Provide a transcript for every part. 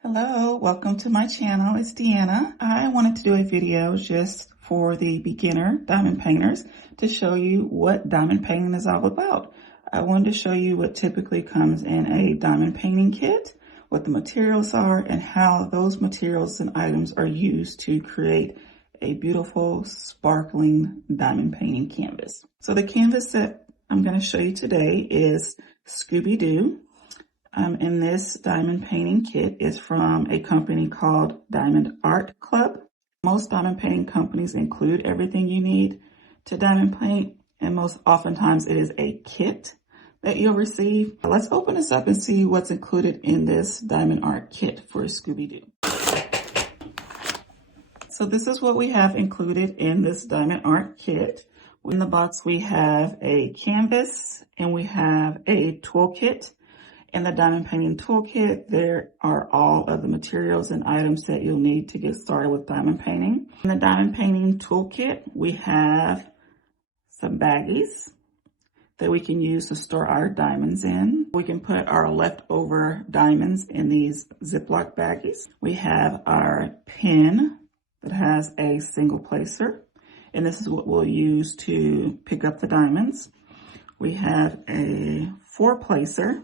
Hello, welcome to my channel. It's Deanna. I wanted to do a video just for the beginner diamond painters to show you what diamond painting is all about. I wanted to show you what typically comes in a diamond painting kit, what the materials are, and how those materials and items are used to create a beautiful, sparkling diamond painting canvas. So the canvas that I'm going to show you today is Scooby-Doo. And this diamond painting kit is from a company called Diamond Art Club. Most diamond painting companies include everything you need to diamond paint, and most oftentimes it is a kit that you'll receive. Let's open this up and see what's included in this Diamond Art kit for Scooby-Doo. So this is what we have included in this Diamond Art kit. In the box we have a canvas and we have a toolkit. In the diamond painting toolkit, there are all of the materials and items that you'll need to get started with diamond painting. In the diamond painting toolkit, we have some baggies that we can use to store our diamonds in. We can put our leftover diamonds in these Ziploc baggies. We have our pen that has a single placer, and this is what we'll use to pick up the diamonds. We have a 4-placer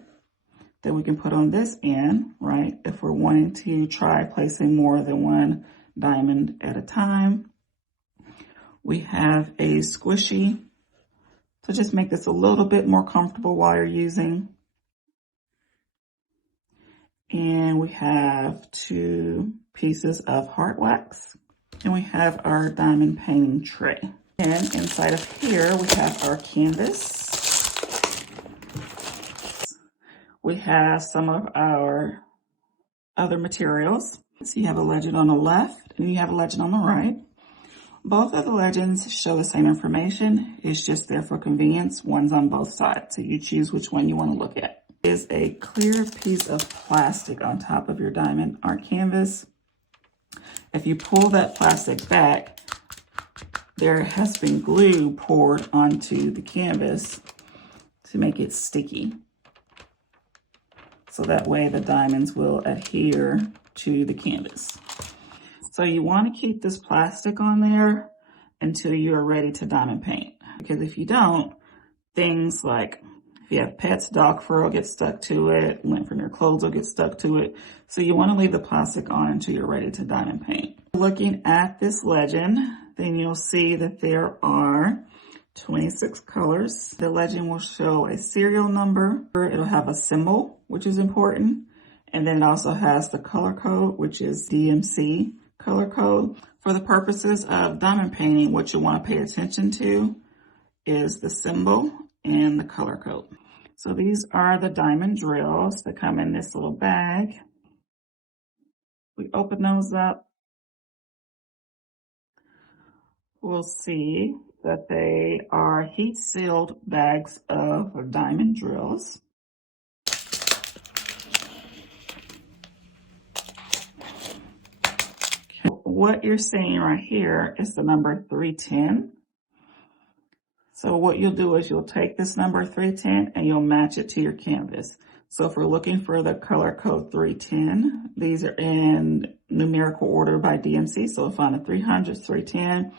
that we can put on this end, right? If we're wanting to try placing more than one diamond at a time. We have a squishy to just make this a little bit more comfortable while you're using. And we have 2 pieces of hard wax. And we have our diamond painting tray. And inside of here, we have our canvas. We have some of our other materials. So you have a legend on the left and you have a legend on the right. Both of the legends show the same information. It's just there for convenience. One's on both sides, so you choose which one you want to look at. There's a clear piece of plastic on top of your diamond art canvas. If you pull that plastic back, there has been glue poured onto the canvas to make it sticky. So that way the diamonds will adhere to the canvas. So you want to keep this plastic on there until you're ready to diamond paint. Because if you don't, things like if you have pets, dog fur will get stuck to it, lint from your clothes will get stuck to it. So you want to leave the plastic on until you're ready to diamond paint. Looking at this legend, then you'll see that there are 26 colors. The legend will show a serial number. It'll have a symbol, which is important. And then it also has the color code, which is DMC color code. For the purposes of diamond painting, what you want to pay attention to is the symbol and the color code. So these are the diamond drills that come in this little bag. We open those up. We'll see that they are heat-sealed bags of diamond drills. What you're seeing right here is the number 310. So what you'll do is you'll take this number 310 and you'll match it to your canvas. So if we're looking for the color code 310, these are in numerical order by DMC. So we'll find the 300, 310.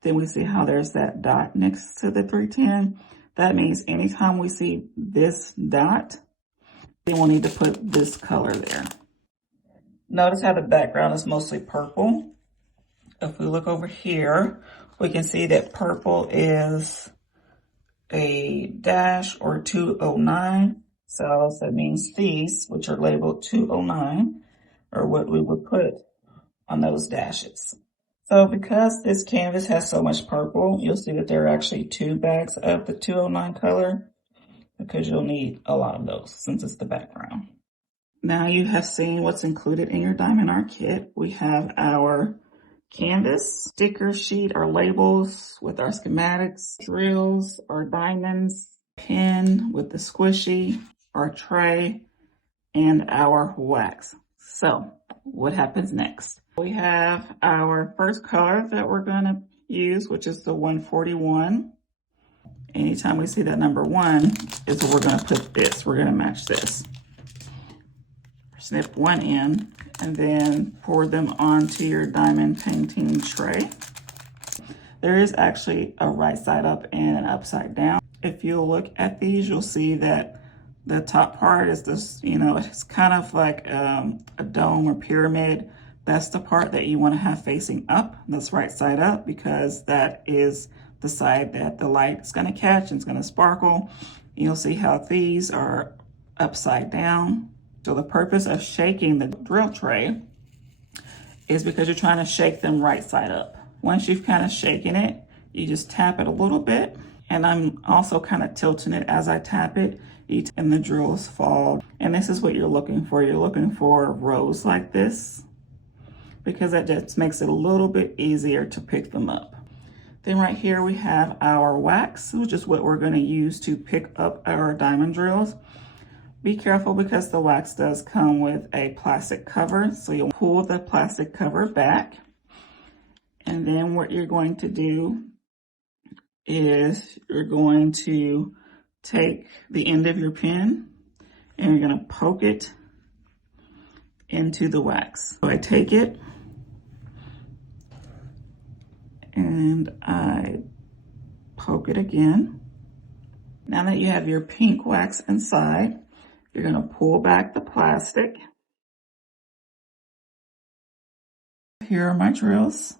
Then we see how there's that dot next to the 310. That means anytime we see this dot, then we'll need to put this color there. Notice how the background is mostly purple. If we look over here, we can see that purple is a dash or 209. So that means these, which are labeled 209, are what we would put on those dashes. So because this canvas has so much purple, you'll see that there are actually 2 bags of the 209 color because you'll need a lot of those since it's the background. Now you have seen what's included in your Diamond Art kit. We have our canvas, sticker sheet, our labels with our schematics, drills, our diamonds, pen with the squishy, our tray, and our wax. So what happens next? We have our first color that we're going to use, which is the 141. Anytime we see that number 1 is where we're going to put this. We're going to match this. Snip 1 in and then pour them onto your diamond painting tray. There is actually a right side up and an upside down. If you look at these, you'll see that the top part is this, it's kind of like a dome or pyramid. That's the part that you want to have facing up. That's right side up, because that is the side that the light is going to catch and it's going to sparkle. You'll see how these are upside down. So the purpose of shaking the drill tray is because you're trying to shake them right side up. Once you've kind of shaken it, you just tap it a little bit. And I'm also kind of tilting it as I tap it, and the drills fall. And this is what you're looking for. You're looking for rows like this, because that just makes it a little bit easier to pick them up. Then right here we have our wax, which is what we're going to use to pick up our diamond drills. Be careful because the wax does come with a plastic cover, so you'll pull the plastic cover back. And then what you're going to do is you're going to take the end of your pen and you're going to poke it into the wax. So I take it and I poke it again. Now that you have your pink wax inside, you're going to pull back the plastic. Here are my drills,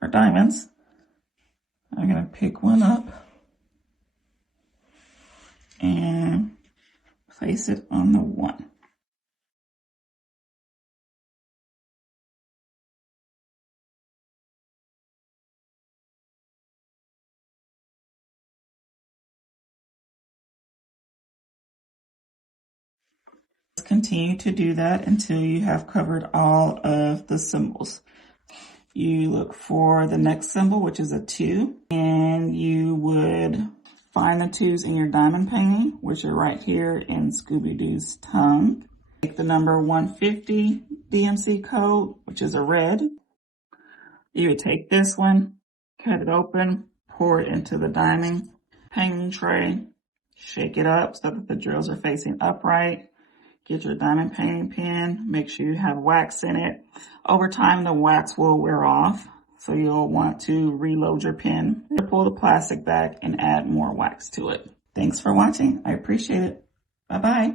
or diamonds. I'm going to pick one up and place it on the 1. Continue to do that until you have covered all of the symbols. You look for the next symbol, which is a 2, and you would find the 2s in your diamond painting, which are right here in Scooby-Doo's tongue. Take the number 150 DMC code, which is a red. You would take this one, cut it open, pour it into the diamond painting tray, shake it up so that the drills are facing upright. Get your diamond painting pen, make sure you have wax in it. Over time, the wax will wear off, so you'll want to reload your pen, pull the plastic back, and add more wax to it. Thanks for watching. I appreciate it. Bye-bye.